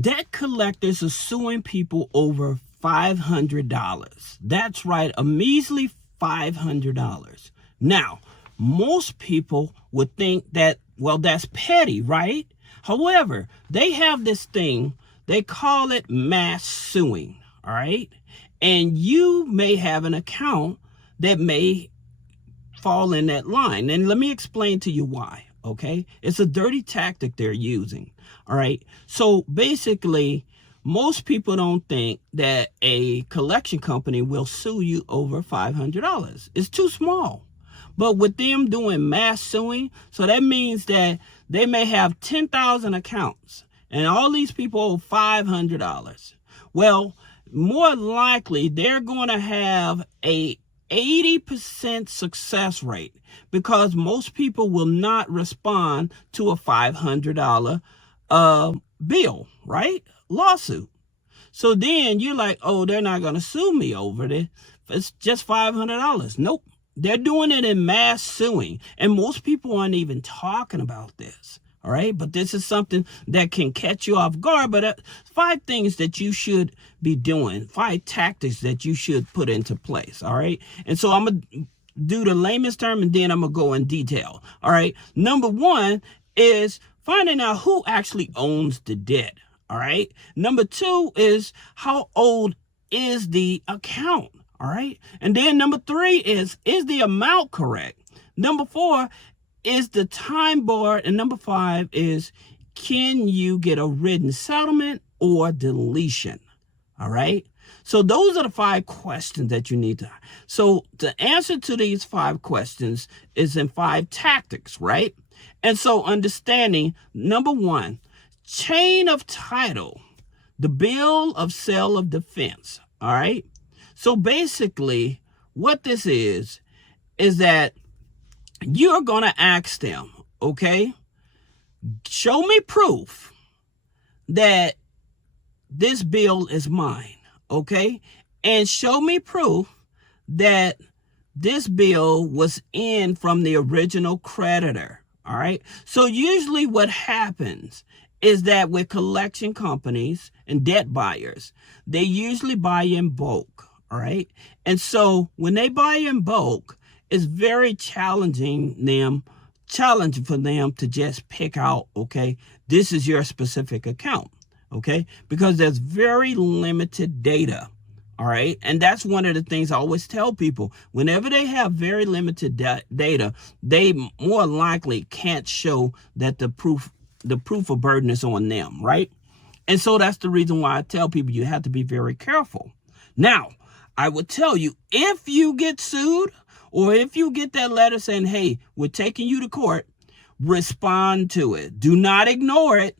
Debt collectors are suing people over $500. That's right, a measly $500. Now, most people would think that, well, that's petty, right? However, they have this thing, they call it mass suing, all right? And you may have an account that may fall in that line. And let me explain to you why, okay? It's a dirty tactic they're using, all right? So basically, most people don't think that a collection company will sue you over $500. It's too small. But with them doing mass suing, so that means that they may have 10,000 accounts and all these people owe $500. Well, more likely they're going to have a 80% success rate because most people will not respond to a $500 bill, right? Lawsuit. So then you're like, oh, they're not going to sue me over this. It's just $500. Nope. They're doing it in mass suing. And most people aren't even talking about this. All right. But this is something that can catch you off guard. But 5 things that you should be doing, 5 tactics that you should put into place. All right. And so I'm going to do the layman's term and then I'm going to go in detail. All right. Number 1 is finding out who actually owns the debt. All right. Number 2 is how old is the account. All right. And then number 3 is the amount correct? Number 4 is the time bar. And number 5 is, can you get a written settlement or deletion? All right. So those are the 5 questions that you need to. So the answer to these 5 questions is in 5 tactics, right? And so understanding, number 1, chain of title, the bill of sale of defense. All right. So basically what this is that you're going to ask them, okay, show me proof that this bill is mine, okay? And show me proof that this bill was in from the original creditor, all right? So usually what happens is that with collection companies and debt buyers, they usually buy in bulk, all right? And so when they buy in bulk, it's very challenging for them to just pick out, okay, this is your specific account, okay? Because there's very limited data, all right? And that's one of the things I always tell people. Whenever they have very limited data, they more likely can't show that the proof of burden is on them, right? And so that's the reason why I tell people you have to be very careful. Now, I would tell you, if you get sued or if you get that letter saying, hey, we're taking you to court, respond to it. Do not ignore it.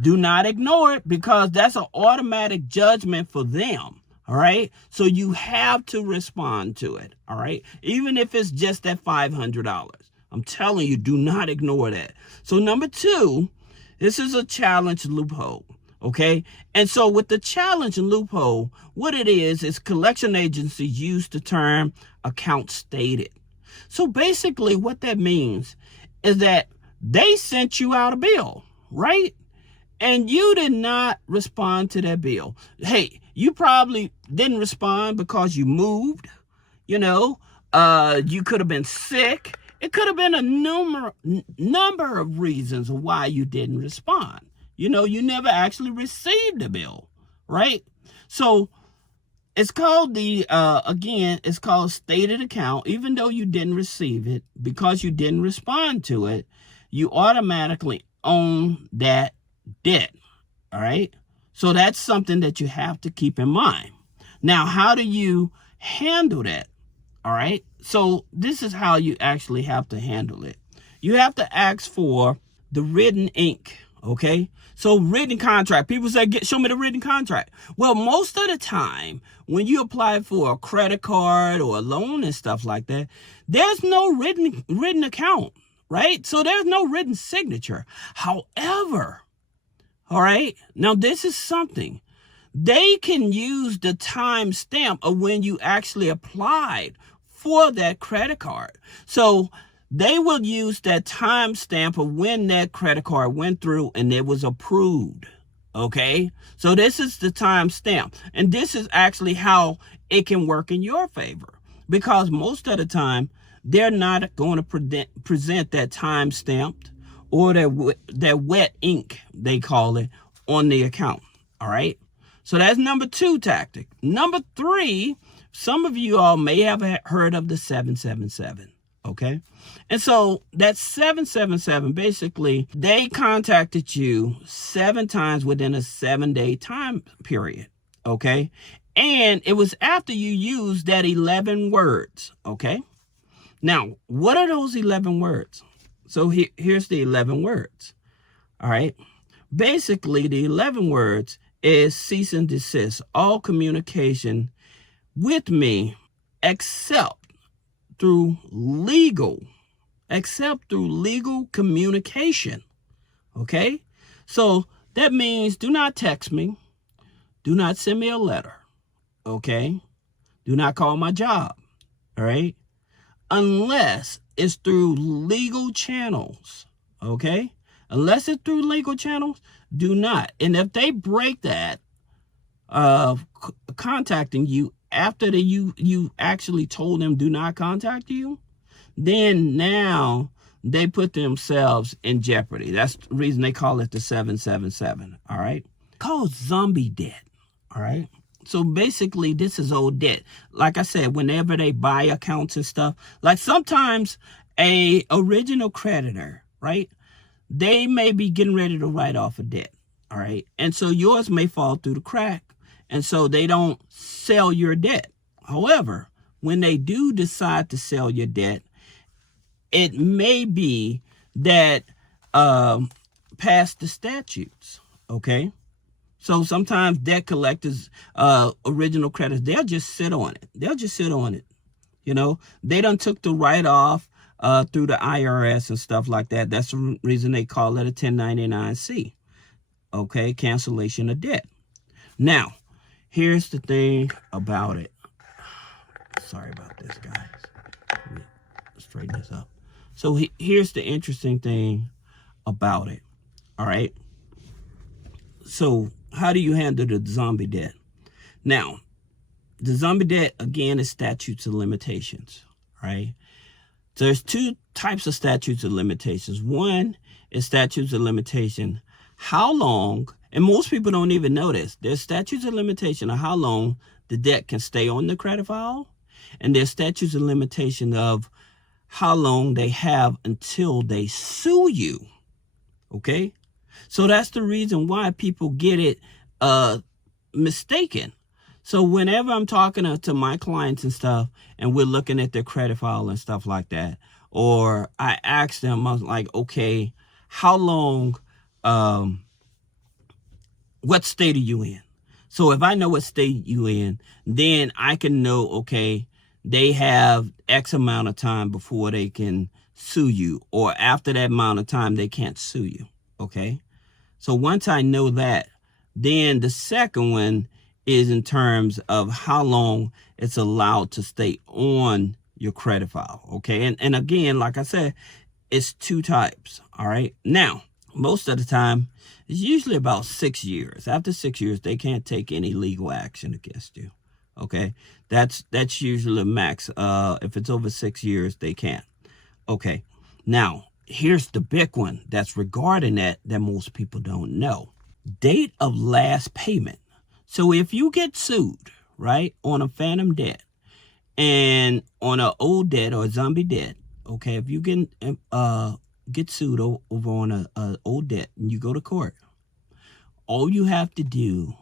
Do not ignore it because that's an automatic judgment for them. All right. So you have to respond to it. All right. Even if it's just that $500. I'm telling you, do not ignore that. So number 2, this is a challenge loophole. Okay. And so with the challenge and loophole, what it is collection agencies use the term account stated. So basically what that means is that they sent you out a bill, right? And you did not respond to that bill. Hey, you probably didn't respond because you moved, you could have been sick. It could have been a number of reasons why you didn't respond. You never actually received the bill, right? So it's called it's called stated account. Even though you didn't receive it, because you didn't respond to it, you automatically own that debt, all right? So that's something that you have to keep in mind. Now, how do you handle that, all right? So this is how you actually have to handle it. You have to ask for the written ink, okay? So written contract. People say, show me the written contract. Well, most of the time, when you apply for a credit card or a loan and stuff like that, there's no written account, right? So there's no written signature. However, all right, now this is something. They can use the time stamp of when you actually applied for that credit card. So they will use that time stamp of when that credit card went through and it was approved. Okay, so this is the time stamp, and this is actually how it can work in your favor, because most of the time they're not going to present that time stamped or that wet ink, they call it, on the account. All right, so that's number 2 tactic. Number 3, some of you all may have heard of the 777. Okay, and so that 777, basically, they contacted you 7 times within a 7-day time period. Okay, and it was after you used that 11 words. Okay, now what are those 11 words? So here's the 11 words. All right, basically the 11 words is cease and desist all communication with me except through legal communication. Okay, so that means do not text me, do not send me a letter. Okay, do not call my job. All right, unless it's through legal channels. Okay, unless it's through legal channels, do not. And if they break that contacting you after you actually told them do not contact you, then now they put themselves in jeopardy. That's the reason they call it the 777. All right, called zombie debt. All right, so basically this is old debt. Like I said, whenever they buy accounts and stuff, like sometimes a original creditor, right, they may be getting ready to write off a debt. All right, and so yours may fall through the crack, and so they don't sell your debt. However, when they do decide to sell your debt, it may be that past the statutes. Okay, so sometimes debt collectors, original creditors, they'll just sit on it. You know, they done took the write-off through the IRS and stuff like that. That's the reason they call it a 1099-C. Okay, cancellation of debt. Now, here's the thing about it. Sorry about this, guys. Let me straighten this up. So here's the interesting thing about it. All right. So how do you handle the zombie debt? Now, the zombie debt, again, is statutes of limitations. Right? So there's 2 types of statutes of limitations. One is statutes of limitation. How long, and most people don't even know this, there's statutes of limitation of how long the debt can stay on the credit file, and there's statutes of limitation of how long they have until they sue you. Okay, so that's the reason why people get it mistaken. So whenever I'm talking to my clients and stuff, and we're looking at their credit file and stuff like that, or I ask them, I was like, okay, how long, what state are you in? So if I know what state you in, then I can know, okay, they have X amount of time before they can sue you, or after that amount of time, they can't sue you. Okay. So once I know that, then the second one is in terms of how long it's allowed to stay on your credit file. Okay. And again, like I said, it's 2 types. All right. Now, most of the time, it's usually about 6 years. After 6 years, they can't take any legal action against you. Okay. That's usually max. If it's over 6 years, they can't. Okay. Now, here's the big one that's regarding that most people don't know. Date of last payment. So if you get sued, right, on a phantom debt and on an old debt or a zombie debt, okay, if you get sued over on a old debt and you go to court, all you have to do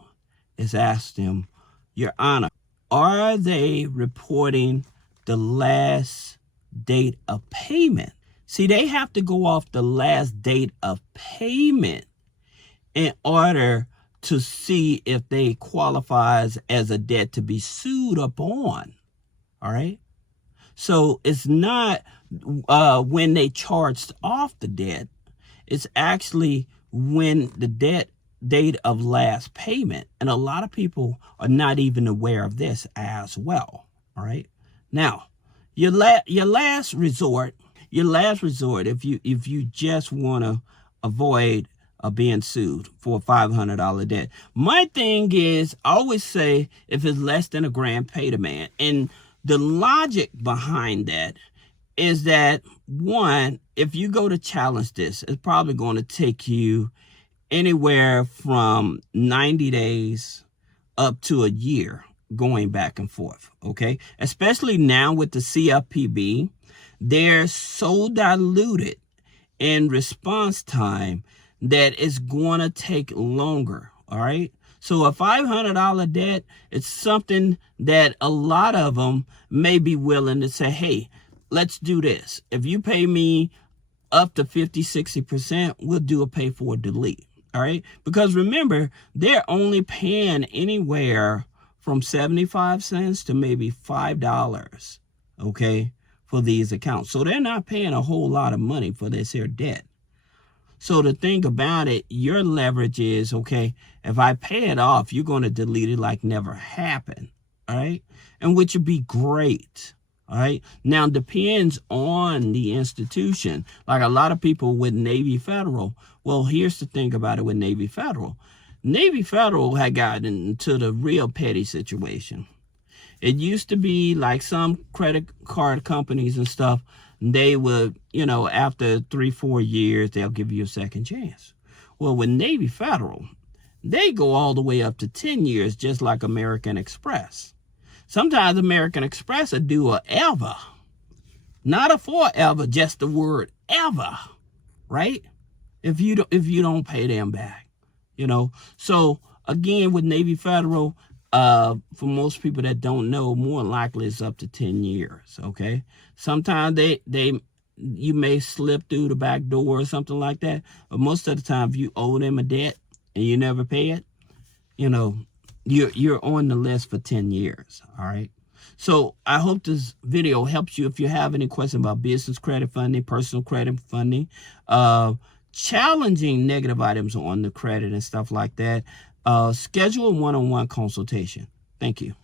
is ask them, Your Honor, are they reporting the last date of payment? See, they have to go off the last date of payment in order to see if they qualifies as a debt to be sued upon. All right. So it's not when they charged off the debt. It's actually when the debt date of last payment. And a lot of people are not even aware of this as well. All right. Now, your last resort, if you just want to avoid being sued for a $500 debt. My thing is, I always say if it's less than $1,000, pay the man. And the logic behind that is that, one, if you go to challenge this, it's probably going to take you anywhere from 90 days up to a year going back and forth, okay? Especially now with the CFPB, they're so diluted in response time that it's going to take longer, all right? So a $500 debt, it's something that a lot of them may be willing to say, hey, let's do this. If you pay me up to 50, 60%, we'll do a pay for delete, all right? Because remember, they're only paying anywhere from 75 cents to maybe $5, okay, for these accounts. So they're not paying a whole lot of money for this here debt. So the thing about it, your leverage is, okay, if I pay it off, you're going to delete it like never happened, all right? And which would be great, all right? Now, depends on the institution. Like a lot of people with Navy Federal, well, here's the thing about it with Navy Federal. Navy Federal had gotten into the real petty situation. It used to be like some credit card companies and stuff, they would, you know, after 3-4 years, they'll give you a second chance. Well, with Navy Federal, they go all the way up to 10 years, just like American Express. Sometimes American Express will do a ever, not a forever, just the word ever, right? If you don't pay them back, you know. So again, with Navy Federal, for most people that don't know, more likely it's up to 10 years, okay? Sometimes you may slip through the back door or something like that, but most of the time, if you owe them a debt and you never pay it, you know, you're on the list for 10 years, all right? So I hope this video helps you. If you have any questions about business credit funding, personal credit funding, challenging negative items on the credit and stuff like that, schedule a one-on-one consultation. Thank you.